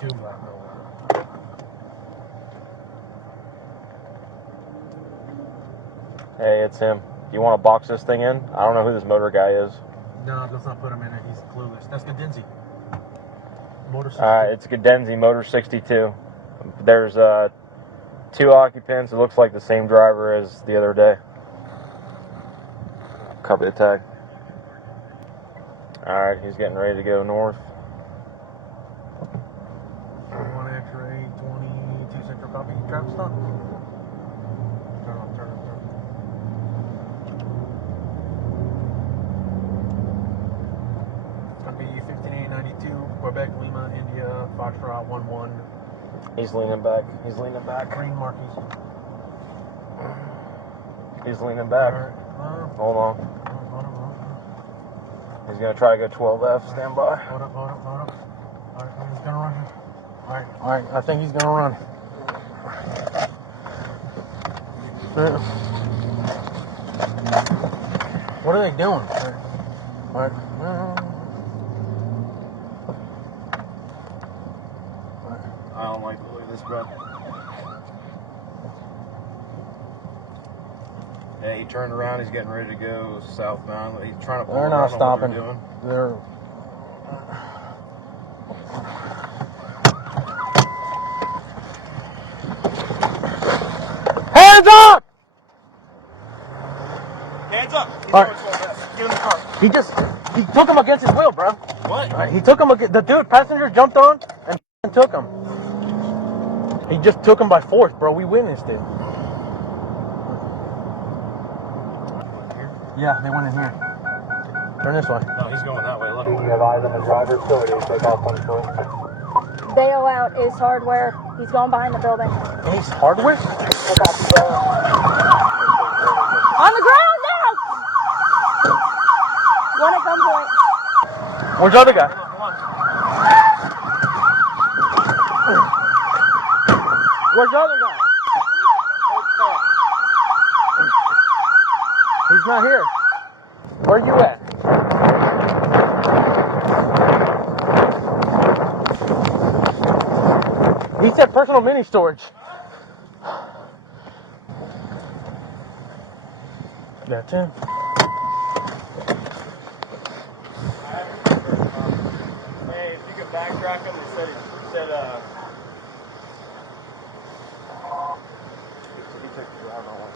Two black. Hey, it's him. Do you want to box this thing in? I don't know who this motor guy is. No, let's not put him in it. He's clueless. That's Gadenzi. Motor 62. It's Gadenzi, motor 62. There's 2 occupants. It looks like the same driver as the other day. Copy the tag. Alright, he's getting ready to go north. 1 X-ray, 22 Central copy. Traffic stop. Turn on. It's going to be 15892, Quebec, Lima, India, Foxtrot 11. He's leaning back. Green Marquis. He's leaning back. Alright. Hold on. He's going to try to go 12F. Stand by. Hold up. Alright, he's going to run. Alright, I think he's going to run. What are they doing? Alright. I don't like the way this, bro. Yeah, he turned around. He's getting ready to go southbound. He's trying to pull. They're not stopping. They're hands up! hands up. He's All right. Get in the car. He took him against his will, bro. What? Right, he took him. The passenger jumped on and took him. He just took him by force, bro. We witnessed it. Yeah, they went in here. Turn this way. No, he's going that way. Look. You have eyes on the driver, so it is take off on foot. Bail out is hardware. He's going behind the building. Ace Hardware? On the ground now! One at gunpoint. Where's the other guy? Where's the other guy? He's not here. Where are you at? He said personal mini storage. That's him. Hey, if you could backtrack him, he said he took the driver away.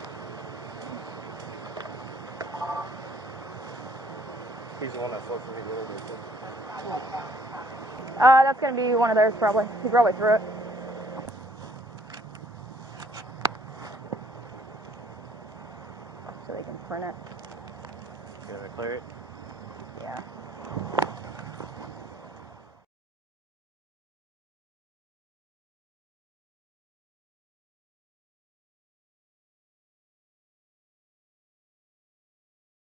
He's the one that fucked me the other day. That's gonna be one of theirs probably. He probably threw it. So they can print it. You gonna clear it? Yeah.